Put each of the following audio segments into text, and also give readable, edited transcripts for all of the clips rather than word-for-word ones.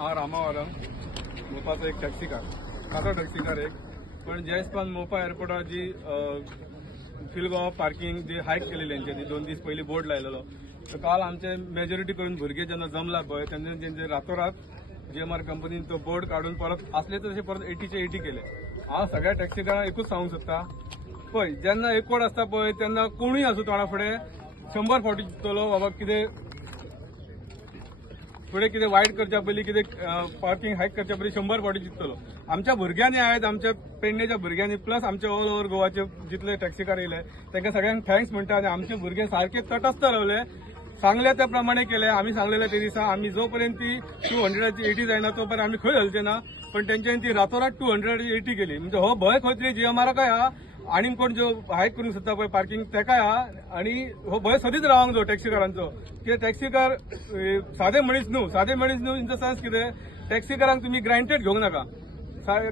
हांव रामावरम मोपाचो एक taxi car खासो taxi car एक पण जे हिसपान मोपा एअरपोर्टार जी फील गोवा पार्किंग जी हायक केलेली ती 2 दीस पयलीं बोर्ड लायलेलो तर काल आमचे मेजॉरिटी करून भुरगे जेन्ना जमला पळय तेन्ना तेंचे रातोरात GMR कंपनीन तो बोर्ड काढून परत असले तसे परत 80चे 80 केले। हांव सगळ्या टॅक्सीकारांक एकूच सांगूंक सोदता पळय जेन्ना एकवट आसता पळय तेन्ना कोणूय आसूं तोंडा फुडें 100 फावटी चिंततलो बाबा कितें फुडें कितें वायट करच्या पयलीं कितें पार्किंग हायक करच्या पयलीं 100 फावटी चिंततलो। आमच्या भुरग्यांनी आयज आमच्या पेडणेच्या भुरग्यांनी प्लस आमचे ऑल ओव्हर गोवाचे जितले टॅक्सीकार येयले तांकां सगळ्यांक थँक्स म्हणटा आनी आमचे भुरगे सारखे तटस्थ रावले सांगले त्या प्रमाणे केले। आमी सांगलेले ते दिसा आमी जोपर्यंत ती 200ची 80 जायना तोपर्यंत आमी खंय हलचे ना पण तेंच्यांनी ती रातोरात 200ची 80 केली म्हणजे हो भंय खंय तरी GMRकाय हा आनी कोण जो हायक करूंक सोदता पळय पार्किंग तेकाय हा आनी हो भंय सदींच रावंक जाय टॅक्सीकारांचो कित्याक टॅक्सीकार सादे मनीस न्हू इन द सेन्स कितें टॅक्सीकारांक तुमी ग्रांटेड घेवंक नाका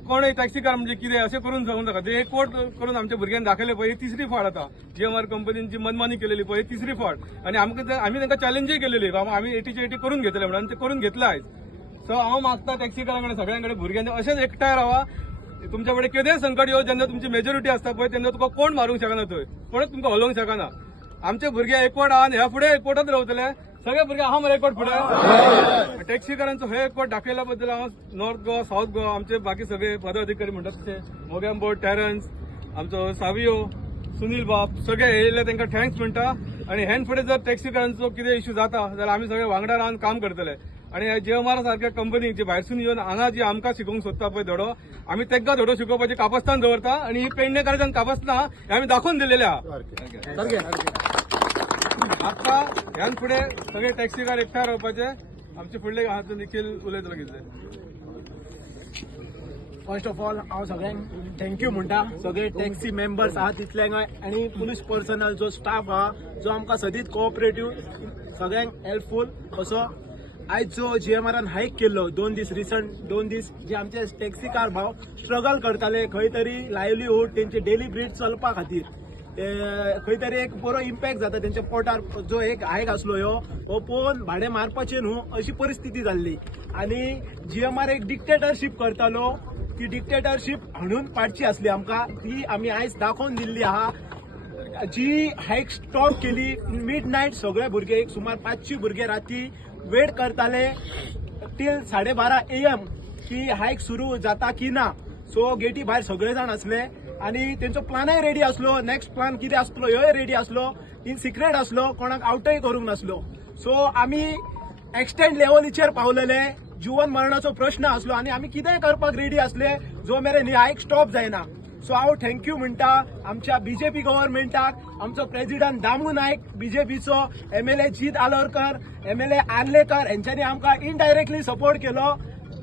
कोणय टॅक्सीकार म्हणजे कितें अशें करून सांगूंक नाका ते एकवट करून आमच्या भुरग्यांनी दाखयले पळय तिसरी फावट आता GMR कंपनीची मनमानी केलेली पळय तिसरी फावट आनी आमी तांकां चॅलेंजय केलेली बाबा आमी 80चे 80 करून घेतले म्हणून ते करून घेतले आयज। सो हांव मागता टॅक्सीकारां कडेन सगळ्यां कडेन भुरग्यांनी अशेंच एकठांय रावा तुमच्या कडेन कितेंय संकट येवं जेन्ना तुमची मेजॉरिटी आसता पळय तेन्ना तुका कोण मारूंक शकना थंय कोणूच तुमकां हलोवंक शकना। आमचे भुरगे एकवट आहा आनी ह्या फुडें एकवटच रावतले सगळे भुरगे आहा मरे एकवट फुडें टॅक्सीकारांचो हे एकवट दाखयल्या बद्दल हांव नॉर्थ गोवा साऊथ गोवा आमचे बाकी सगळे पदाधिकारी म्हणटात तशे मोगॅम्बो टॅरन्स आमचो सावियो सुनील बाब सगळे येयले तांकां थँक्स म्हणटा आनी हेन फुडें जर टॅक्सीकारांचो कितें इश्यू जाता जाल्यार आमी सगळे वांगडा रावन काम करतले आनी GMR सारख्या कंपनीक जी भायरसून येवन हांगा जी आमकां शिकोवंक सोदता पळय धडो आमी तांकां धडो शिकोवपाची कापास्तान दवरता आनी ही पेडणेकारांच्यान कापासना हे आमी दाखोवन दिलेले आहा। आता ह्यान फुडें सगळे टॅक्सीकार एकठांय रावपाचे आमचे फुडले आहा निखिल उलयतलो कितले। फर्स्ट ऑफ ऑल हांव सगळ्यांक थँक्यू म्हणटा सगळे टॅक्सी मेंबर्स आहा तितल्यांक आनी पुलीस पर्सनल जो स्टाफ आहा जो आमकां सदींच कोऑपरेटिव्ह सगळ्यांक हेल्पफूल असो आयज जो GMRन हायक केल्लो 2 दीस रिसंट 2 दीस जे आमचे टॅक्सीकार भाव स्ट्रगल करताले खंय तरी लायव्हलीहूड तेंचे डेली ब्रीड चलपा खातीर खंय तरी एक बरो इम्पॅक्ट जाता तेंच्या पोटार जो एक हायक आसलो हो पळोवन भाडें मारपाचें न्हू अशी परिस्थिती जाल्ली आनी GMR एक डिक्टेटरशीप करतालो ती डिक्टेटरशीप हाणून पाडची आसली आमकां ती आमी आयज दाखोवन दिल्ली आहा। जी हायक स्टॉप केली मिड नायट सगळे भुरगे एक सुमार 500 भुरगे राती वेट करताले टील 12:30 AM की हायक सुरू जाता की ना। सो गेटी भायर सगळे जाण असले आनी तेंचो प्लानय रेडी आसलो नेक्स्ट प्लान कितें आसलो ह्योय रेडी आसलो इन सिक्रेट आसलो कोणाक आउटय करूंक नासलो। सो आमी एक्सटेंड लेवलीचेर पावलेले जीवन मरणाचो प्रश्न आसलो आनी आमी कितेंय करपाक रेडी आसले जो मेरेन ही हायक स्टॉप जायना। सो हांव थँक्यू म्हणटा आमच्या BJP गव्हर्नमेंटाक आमचो प्रेसिडेंट दामू नायक BJPचो MLA जीत आलोरकर MLA आर्लेकर हेंच्यांनी आमकां इनडायरेक्टली सपोर्ट केलो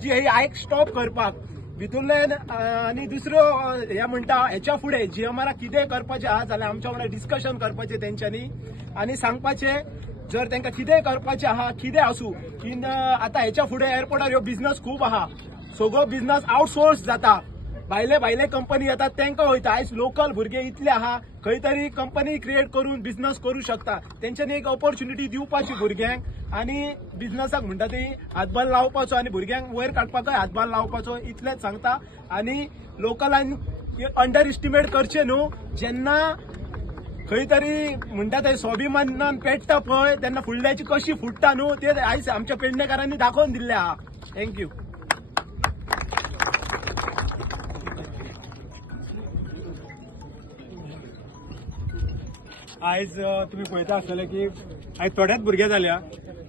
जी ही हायक स्टॉप करपाक भितूरल्यान आनी दुसरो हे म्हणटा हेच्या फुडें GMRाक कितें करपाचें आहा जाल्यार आमच्या वांगडा डिस्कशन करपाचें तेंच्यांनी आनी सांगपाचें जर तांकां कितेंय करपाचें आहा कितें आसूं की आतां हेच्या फुडें एअरपोर्टार ह्यो बिझनस खूब आहा सगळो बिझनस आउटसोर्स जाता भायले कंपनी येतात तांकां वयता आयज लोकल भुरगे इतले आहा खंय तरी कंपनी क्रिएट करून बिझनस करूं शकता तेंच्यांनी एक ऑपॉर्च्युनिटी दिवपाची भुरग्यांक आनी बिझनसाक म्हणटा ती हातभार लावपाचो आनी भुरग्यांक वयर काडपाकय हातभार लावपाचो इतलेंच सांगता आनी लोकलांनी अंडर एस्टिमेट करचें न्हू जेन्ना खंय तरी म्हणटा ते स्वाभिमानान पेट्टा पळय तेन्ना फुडल्याची कशी फुटता न्हू ते आयज आमच्या पेडणेकारांनी दाखोवन दिल्ले आहा। थँक्यू। आयज तुम्ही पळयता आसतले की आयज थोडेच भुरगे जाल्या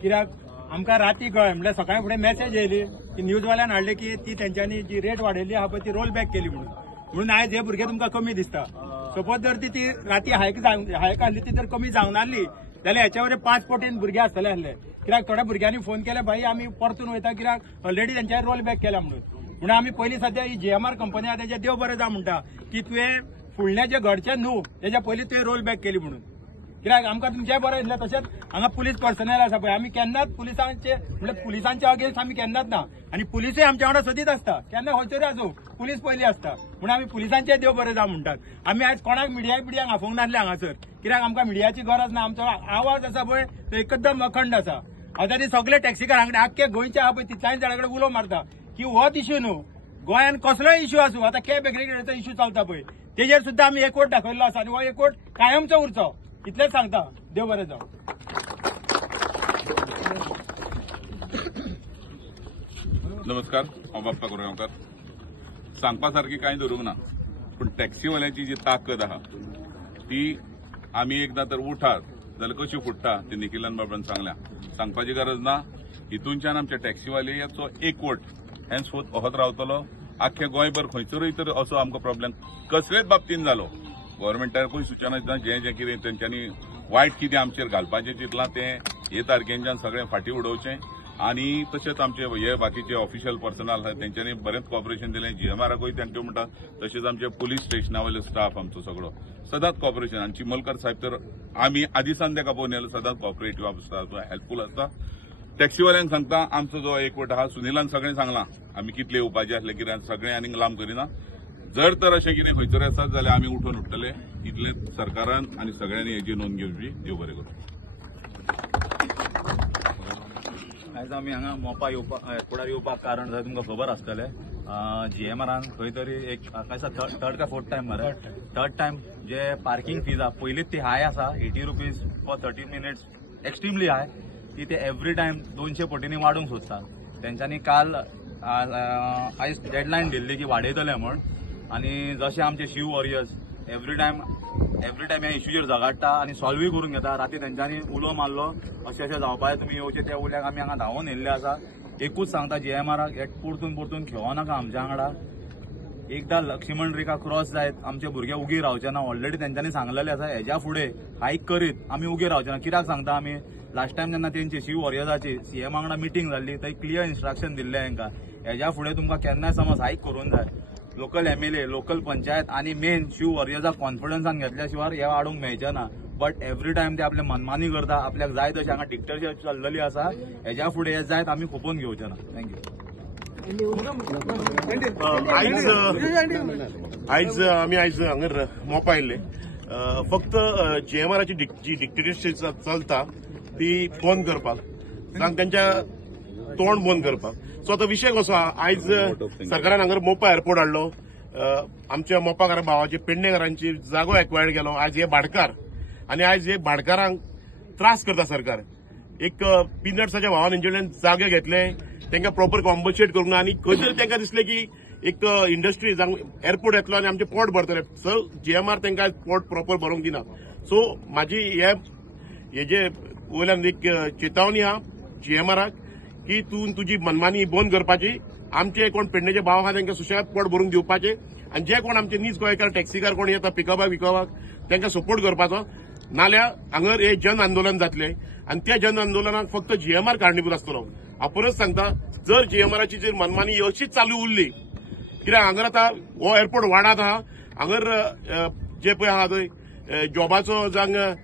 कित्याक आमकां राती कळ्ळें म्हणल्यार सकाळी फुडें मेसेज येयली की न्यूजवाल्यान हाडले की ती तेंच्यांनी जी रेट वाडयल्ली आहा पळय ती रोल बॅक केली म्हणून आयज हे भुरगे तुमकां कमी दिसता। सपोज जर ती राती हायक आसली ती जर कमी जावंक नासली जाल्यार हेच्या वरेन 5 पटीन भुरगे आसतले आसले कित्याक थोड्या भुरग्यांनी फोन केले भाई आमी परतून वयता कित्याक ऑलरेडी तेंच्यानी रोल बॅक केला म्हणून आमी पयलीं सध्या ही GMR कंपनी आहा तेजे देव बरें जा म्हणटा की तुवें फुडलें जें घडचें न्हू तेच्या पयलीं तुवें रोल बॅक केली म्हणून कित्याक आमकां तुमचें बरें दिसलें तशेंच हांगा पुलीस पर्सनल आसा पळय आमी केन्नाच पुलिसांचे म्हणल्यार पुलिसांच्या अगेन्स्ट आमी केन्नाच ना आनी पुलिसूय आमच्या वांगडा सदींच आसता केन्ना खंयसरी आसूं पुलीस पयलीं आसता म्हणून आमी पुलिसांचे देव बरें जा म्हणटात। आमी आयज कोणाक मिडियाक आफोवंक नासले हांगासर कित्याक आमकां मिडियाची गरज ना आमचो आवाज आसा पळय तो एकदम अखंड आसा आता ते सगळे टॅक्सीकार हांगडे आख्खे गोंयचे आहा पळय तितल्यान जाणांकडे उलो मारता की होच इश्यू न्हू गोंयान कसलोय इश्यू आसूं आता कॅब एग्रिगेटरचो इश्यू चलता पळय तेजेर सुद्धा आमी एकवट दाखयल्लो आसा आनी हो एकवट कायमचो उरचो इतलेंच सांगता देव बरें जावं. नमस्कार हांव बाप्पा कोरगांवकार. सांगपा सारकी कांय धरूंक ना पूण टॅक्सीवाल्यांची जी ताकद आहा ती आमी एकदां तर उठात जाल्यार कशी फुट्टा ते निखिलान बाबरान सांगपाची गरज ना. हितूनच्यान आमच्या टॅक्सीवाल्याचो एकवट हेन्सफोर्थ होत रावतलो. आख्खे गोंयभर खंयसरूय तर असो आमकां प्रॉब्लेम कसलेच बाबतींत जालो गव्हर्मेंटाकूय सुचना दिता जें कितें तेंच्यांनी वायट कितें आमचेर घालपाचें चिंतलां तें हे तारखेच्यान सगळें फाटीं उडोवचें आनी तशेंच आमचे हे बाकीचे ऑफिशियल पर्सनल आसा तेंच्यांनी बरेंच कॉपरेशन दिलें. जीएमआराकूय थँक्यू म्हणटा. तशेंच आमचे पुलीस स्टेशनावयले स्टाफ आमचो सगळो सदांच कॉपरेशन आनी चिमोलकर साहेब तर आमी आदिसान तेका पळोवन येयलो सदांच कॉपरेटीव आसता हेल्पफूल आसता. टॅक्सीवाल्यांक सांगता आमचो जो एकवट आहा सुनिलान सगळें सांगलां आमी कितले येवपाचे आसले कितें सगळें आनीक लांब करिना. जर तर अशें कितें खंयतरी आसत जाल्यार आमी उठून उठतले. इतले सरकारान आनी सगळ्यांनी हेची नोंद घेवची. देव बरें करूं. आयज आमी हांगा मोपा एअरपोर्टार येवपाक कारण जाय तुमकां खबर आसतलें जीएमआरान खंय तरी एक थर्ड काय फोर्थ टायम मरे थर्ड टायम जे पार्किंग फीज आहा पयलींच ती हाय आसा 80 रुपीज फॉर 30 मिनिट्स एक्स्ट्रीमली हाय ती ते एवरी टायम 200 पटींनी वाडोवंक सोदता. तेंच्यांनी काल आयज डेडलायन दिल्ली की वाडयतले म्हण आनी जशे आमचे शिव वॉरियर्स एवरी टायम ह्या इश्यूचेर झगडटा आनी सॉल्वूय करून घेता. राती तेंच्यांनी उलो मारलो अशें जावपाचें तुमी येवचे त्या उल्याक आमी हांगा धांवून येयल्ले आसा. एकूच सांगता जीएमआराक हे परतून खेळो नाका आमच्या वांगडा. एकदां लक्ष्मण रेखा क्रॉस जायत आमचे भुरगे उगी रावचे ना. ऑलरेडी तेंच्यांनी सांगलेले आसा हेज्या फुडें हायक करीत आमी उगे रावचे ना. कित्याक सांगता आमी लास्ट टायम जेन्ना तेंची शिव वॉरियर्साची सीएम वांगडा मिटींग जाल्ली थंय क्लियर इन्स्ट्रक्शन दिल्ले हांकां हेज्या फुडें तुमकां केन्नाय समज हायक करूंक जाय लोकल एमएलए लोकल पंचायत आनी मेन शिव वॉरियर्साक कॉन्फिडन्सान घेतल्या शिवाय हे वाडोवंक मेळचे ना. बट एवरी टायम ते आपले मनमानी करता. आपल्याक जाय तशी हांगा डिक्टेटरशिप चल्लेली आसा. हेज्या फुडें हे जायत आमी खोपून घेवचे ना. थँक्यू. आयज आमी हांगर मोपा आयिल्ले फक्त जीएमआराची जी डिक्टेटरशीप चलता ती बंद करपाक जावं त्यांच्या तोंड बंद करपाक. सो आतां विशय कसो आहा आयज सरकारान हांगर मोपा एअरपोर्ट हाडलो. आमच्या मोपाकार भावाचे पेडणेकारांची जागो एक्वायर्ड केलो. आयज हे भाडकार आनी आयज हे भाडकारांक त्रास करता सरकार. एक पीनट्साच्या भावान हेंच्याकडल्यान जागे घेतले तांकां प्रॉपर कॉम्पन्सेट करूंक ना आनी खंय तरी तांकां दिसलें की एक इंडस्ट्री जावं एअरपोर्ट येतलो आनी आमचे पोर्ट भरतले. सो जीएमआर तांकां पोर्ट प्रॉपर भरूंक दिना. सो म्हाजी हेजे वयल्यान एक चेतावणी आहा जीएमआराक की तूं तुजी मनमानी बंद करपाची. आमचे कोण पेडणेचे भाव आहा तांकां सुशेगाद पोट भरूंक दिवपाचे आनी जे कोण आमचे नीज गोंयकार टॅक्सीकार कोण येता पिकअपाक तांकां सपोर्ट करपाचो. नाल्यार हांगर हे जन आंदोलन जातले आनी त्या जन आंदोलनाक फक्त जीएमआर कारणीभूत आसतलो. हांव परत सांगता जर जीएमआराची जर मनमानी अशीच चालू उरली कित्याक हांगर आतां हो एअरपोर्ट वाडात आहा. हांगर जे पळय आहा थंय जॉबाचो जावं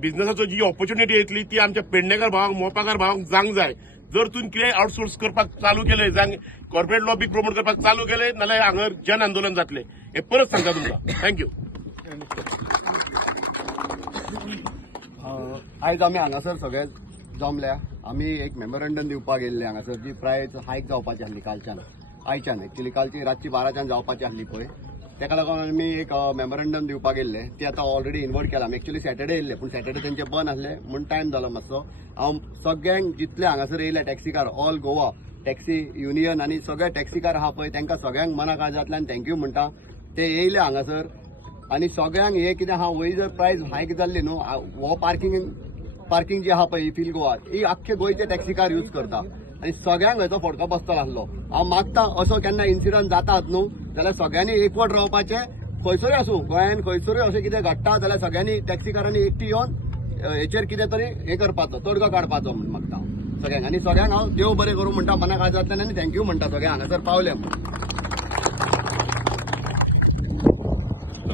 बिझनसाचो जी ऑपॉर्च्युनिटी येतली ती आमच्या पेडणेकार भावांक मोपाकार भावांक जावंक जाय. जर तुवें कितें आउटसोर्स करपाक चालू केलें जावं कॉर्पोरेट लॉबी प्रमोट करपाक चालू केलें नाल्यार हांगर जन आंदोलन जातलें. हे परत सांगता तुमकां. थँक्यू. आयज आमी हांगासर सगळे जमल्या. आमी एक मेमोरंडम दिवपाक येयल्ले हांगासर जी प्रायस हायक जावपाची आसली आयच्यान एक्चुअली कालची रातची 12च्यान जावपाची आसली पळय तेका लागून आमी एक मेमोरंडम दिवपाक येयल्ले. ती आतां ऑलरेडी इन्वर्ट केला. आमी एक्चुअली सॅटर्डे येयल्ले पूण सॅटर्डे तेंचे बंद आसले म्हूण टायम जालो मातसो. हांव सगळ्यांक जितले हांगासर येयले taxi car all Goa taxi union आनी सगळे टॅक्सीकार आहा पळय तांकां सगळ्यांक मना काळजांतल्यान थँक्यू म्हणटा. ते येयले हांगासर आनी सगळ्यांक हे कितें आहा वय जर प्रायस हायक जाल्ली न्हू हो पार्किंग जी आहा पळय ही फील गोवा ही आख्खे गोंयचे टॅक्सीकार यूज करता आनी सगळ्यांक हेचो फटको बसतलो आसलो. हांव मागता असो केन्ना इन्सिडंट जातात न्हू जाल्यार सगळ्यांनी एकवट रावपाचे. खंयसरूय आसूं गोंयान खंयसरूय अशें कितें घडटा जाल्यार सगळ्यांनी टॅक्सीकारांनी एकठी येवन हेचेर कितें तरी हे करपाचो तोडगो काडपाचो म्हूण मागता हांव सगळ्यांक. आनी सगळ्यांक हांव देव बरें करूं म्हणटा मना काळजांतल्यान आनी थँक्यू म्हणटा सगळ्यांक हांगासर पावले म्हूण.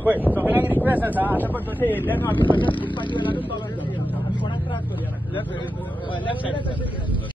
सगळ्यांक रिक्वेस्ट आसा आतां पण तशें येयल्ले न्हू आमी तशेंच फुटपाटी वेळारूच आमी कोणाक त्रास करूया.